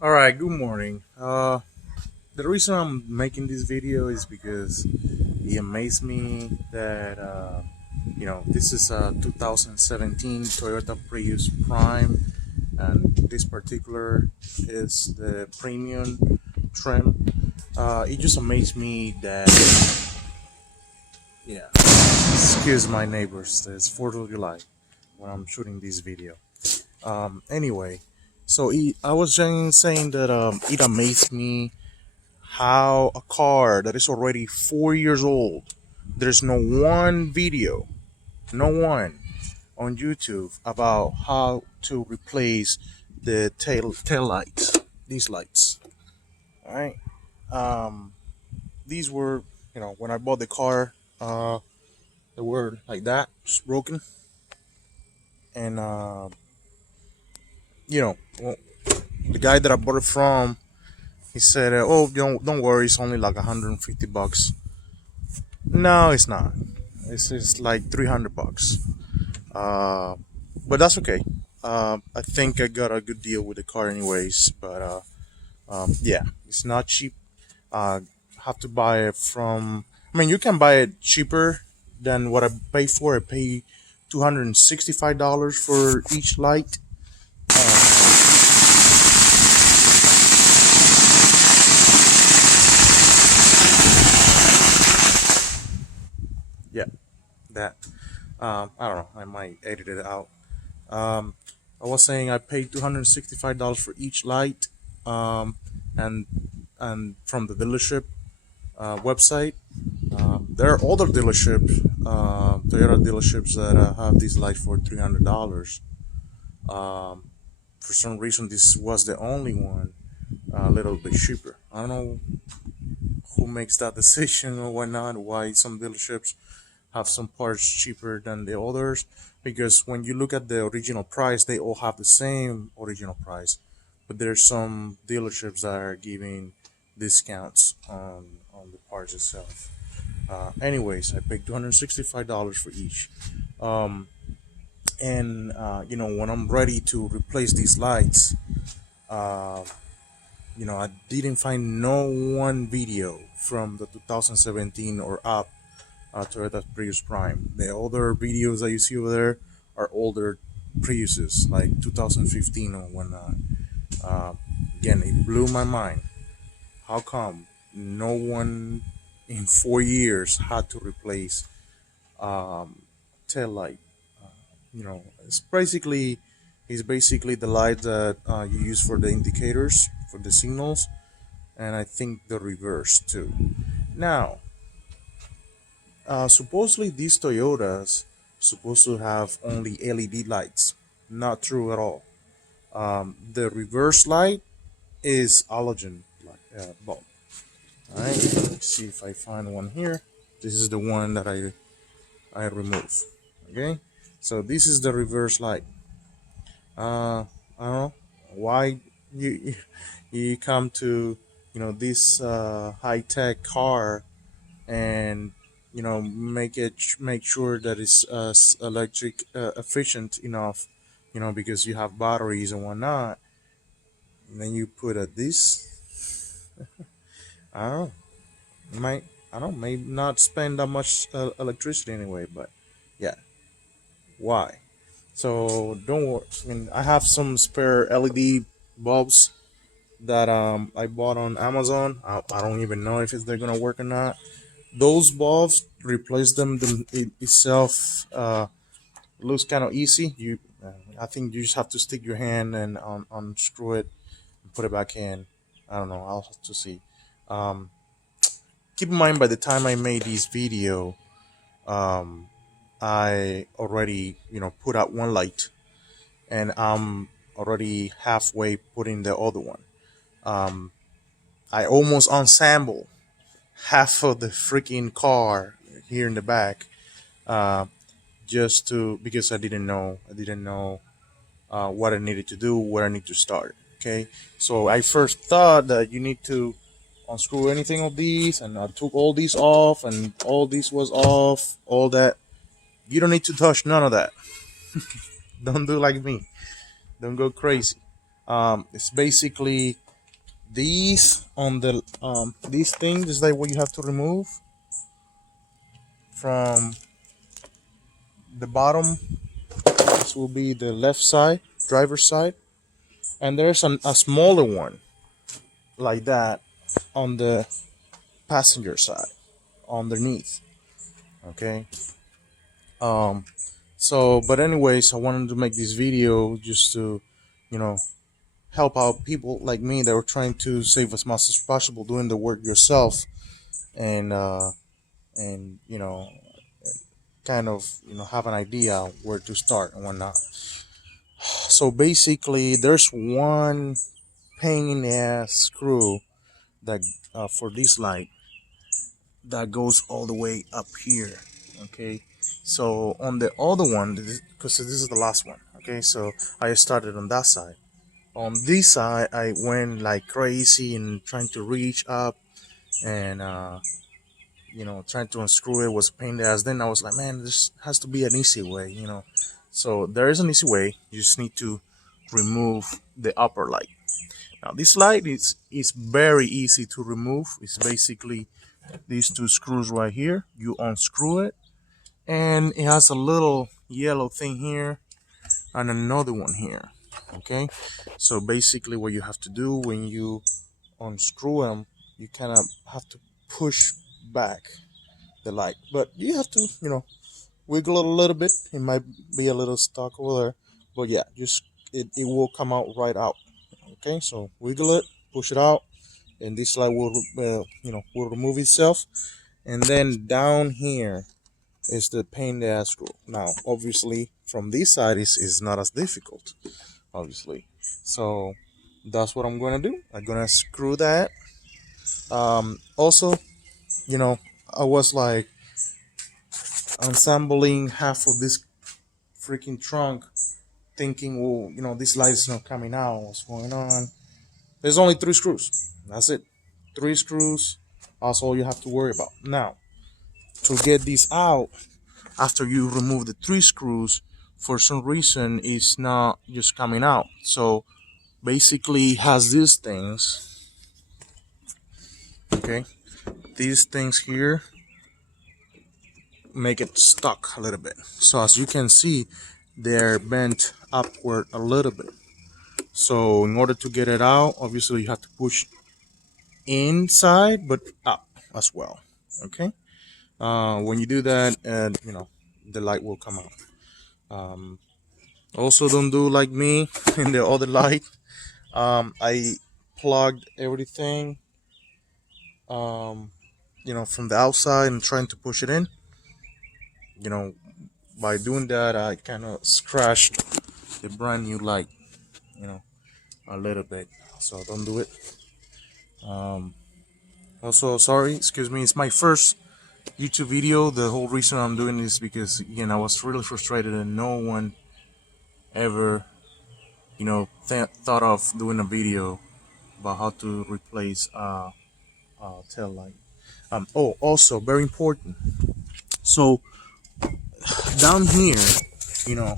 All right, good morning. The reason I'm making this video is because it amazed me that this is a 2017 Toyota Prius Prime, and this particular is the premium trim. It just amazed me that yeah. Excuse my neighbors. It's 4th of July when I'm shooting this video. Anyway, so I was just saying that it amazed me how a car that is already 4 years old, there's no one video, no one on YouTube about how to replace the tail lights, these lights. All right. Um, these were, when I bought the car, they were like that, just broken, and well, the guy that I bought it from, he said, "Oh, don't worry, it's only like 150 bucks." No, it's not. It's like 300 bucks. Uh, but that's okay. I think I got a good deal with the car, anyways. But yeah, it's not cheap. Have to buy it from. I mean, you can buy it cheaper than what I pay for. I pay $265 for each light. Yeah, that. I don't know. I might edit it out. Um, I was saying I paid $265 for each light, um, and from the dealership website. There are other dealerships, Toyota dealerships that have these lights for $300. Um, for some reason, this was the only one a little bit cheaper. I don't know who makes that decision or whatnot. Why some dealerships have some parts cheaper than the others? Because when you look at the original price, they all have the same original price, but there's some dealerships that are giving discounts on the parts itself. Anyways, I paid $265 for each. Um, and when I'm ready to replace these lights, uh, I didn't find no one video from the 2017 or up Toyota Prius Prime. The older videos that you see over there are older Priuses, like 2015 or whatnot. Uh, Again, it blew my mind. How come no one in 4 years had to replace tail light? It's basically the light that you use for the indicators for the signals, and I think the reverse too. Now, supposedly these Toyotas supposed to have only LED lights. Not true at all. The reverse light is halogen light bulb. All right, let's see if I find one here. This is the one that I remove. Okay, so this is the reverse light. I don't know why you come to this high tech car and make sure that it's electric efficient enough, because you have batteries and whatnot. And then you put a this. I don't know. Might I don't know, may not spend that much electricity anyway, but yeah, why? So don't worry. I mean, I have some spare LED bulbs that I bought on Amazon. I don't even know if they're gonna work or not. Those bulbs, replace them itself looks kind of easy. I think you just have to stick your hand and unscrew it and put it back in. I don't know. I'll have to see. Um, Keep in mind, by the time I made this video, um, I already put out one light, and I'm already halfway putting the other one. Um, I almost ensemble half of the freaking car here in the back, uh, just to because I didn't know what I needed to do, where I need to start. Okay, so I first thought that you need to unscrew anything of these, and I took all these off, and all this was off, all that. You don't need to touch none of that. Don't do like me. Don't go crazy. It's basically These on the these things is like what you have to remove from the bottom. This will be the left side, driver's side, and there's a smaller one like that on the passenger side underneath. Okay. Um. So, but anyways, I wanted to make this video just to, you know, help out people like me that are trying to save as much as possible doing the work yourself, and you know, kind of, you know, have an idea where to start and whatnot. So basically, there's one pain in the ass screw that for this light that goes all the way up here. Okay, so on the other one, because this is the last one. Okay, so I started on that side. On this side, I went like crazy and trying to reach up and you know, trying to unscrew it was a pain in the ass. Then I was like, man, this has to be an easy way, you know. So there is an easy way. You just need to remove the upper light. Now this light is very easy to remove. It's basically these two screws right here. You unscrew it, and it has a little yellow thing here and another one here. Okay, so basically what you have to do when you unscrew them, you kind of have to push back the light, but you have to, you know, wiggle it a little bit. It might be a little stuck over there, but yeah, just it will come out right out. Okay, so wiggle it, push it out, and this light will you know, will remove itself. And then down here is the pain in the ass screw. Now obviously from this side is not as difficult, obviously. So that's what I'm gonna do. I'm gonna screw that. Also, you know, I was like assembling half of this freaking trunk, thinking, well, you know, this light is not coming out. What's going on? There's only 3 screws. That's it. 3 screws. That's all you have to worry about. Now, to get this out, after you remove the 3 screws, for some reason, it's not just coming out. So basically, it has these things. Okay, these things here make it stuck a little bit. So as you can see, they're bent upward a little bit. So in order to get it out, obviously you have to push inside but up as well. Okay, when you do that, you know, the light will come out. Also, don't do like me in the other light. I plugged everything, you know, from the outside and trying to push it in. You know, by doing that, I kind of scratched the brand new light, you know, a little bit. So don't do it. Also, sorry, excuse me, it's my first YouTube video. The whole reason I'm doing this is because, again, I was really frustrated and no one ever, you know, thought of doing a video about how to replace tail light. Oh, also very important. So down here, you know,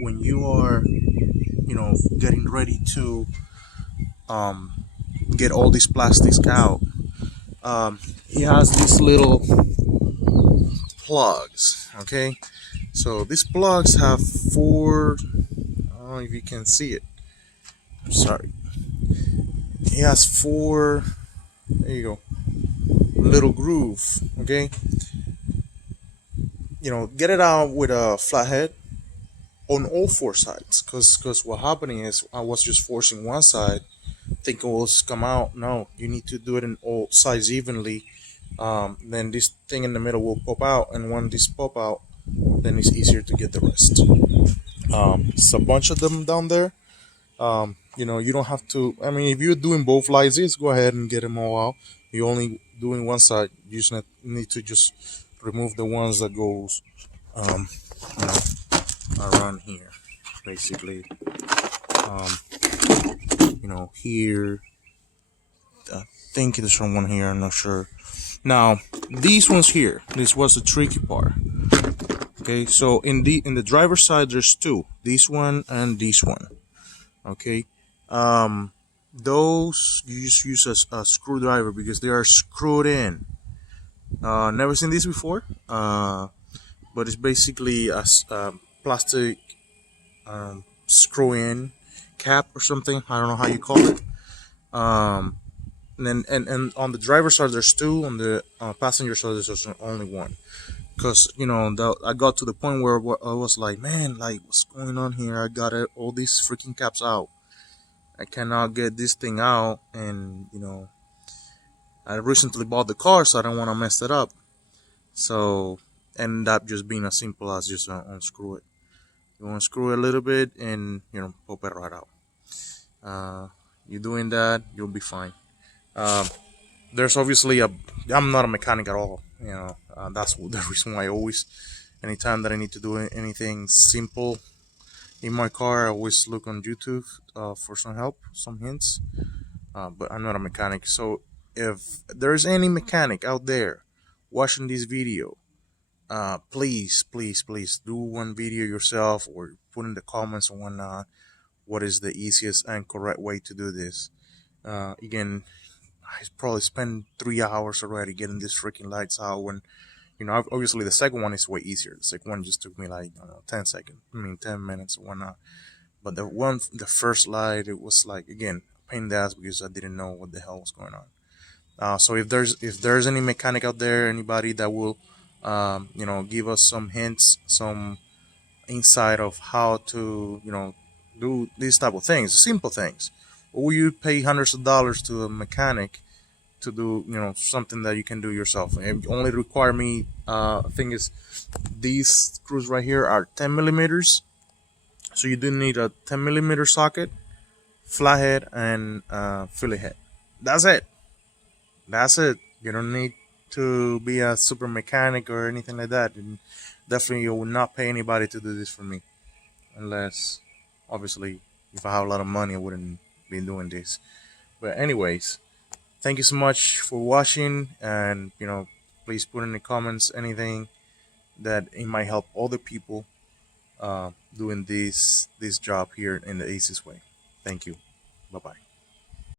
when you are, you know, getting ready to get all these plastics out, it has these little plugs. Okay, so these plugs have 4. I don't know if you can see it. I'm sorry. It has 4. There you go. Little groove. Okay. You know, get it out with a flathead on all 4 sides. Cause what happening is I was just forcing one side, thinking it will come out. No, you need to do it in all sides evenly. Then this thing in the middle will pop out, and when this pop out, then it's easier to get the rest. It's a bunch of them down there. You know, you don't have to. I mean, if you're doing both lights, just go ahead and get them all out. You're only doing one side. You just need to just remove the ones that goes, you know, around here, basically. Um, you know, here. I think there's someone here. I'm not sure. Now, these ones here. This was the tricky part. Okay, so in the driver's side, there's 2. This one and this one. Okay, Those you just use a screwdriver because they are screwed in. Never seen this before, but it's basically a plastic screw in cap or something. I don't know how you call it. Um, and on the driver's side there's two. On the passenger side there's just only one. Cause I got to the point where I was like, man, like what's going on here? I got all these freaking caps out. I cannot get this thing out, and I recently bought the car, so I don't want to mess it up. So ended up just being as simple as just unscrew it. You unscrew it a little bit, and pop it right out. Uh, you doing that, you'll be fine. Um, there's obviously a. I'm not a mechanic at all. That's the reason why I always, anytime that I need to do anything simple in my car, I always look on YouTube for some help, some hints. But I'm not a mechanic. So if there's any mechanic out there watching this video, please, please, please do one video yourself or put in the comments and whatnot. What is the easiest and correct way to do this? Again, I probably spent 3 hours already getting this freaking lights out. When obviously the second one is way easier. The second one just took me like 10 seconds. I mean 10 minutes or whatnot. But the first light, it was like again pain in the ass because I didn't know what the hell was going on. So if there's any mechanic out there, anybody that will, give us some hints, some insight of how to, do these type of things, simple things. Or will you pay hundreds of dollars to a mechanic to do, something that you can do yourself? It only require me. Thing is, these screws right here are 10 millimeters, so you do need a 10 millimeter socket, flathead, and fillet head. That's it. That's it. You don't need to be a super mechanic or anything like that. And definitely, you will not pay anybody to do this for me, unless, obviously, if I have a lot of money, I wouldn't be doing this. But anyways, thank you so much for watching, and please put in the comments anything that it might help other people doing this job here in the easiest way. Thank you. Bye bye.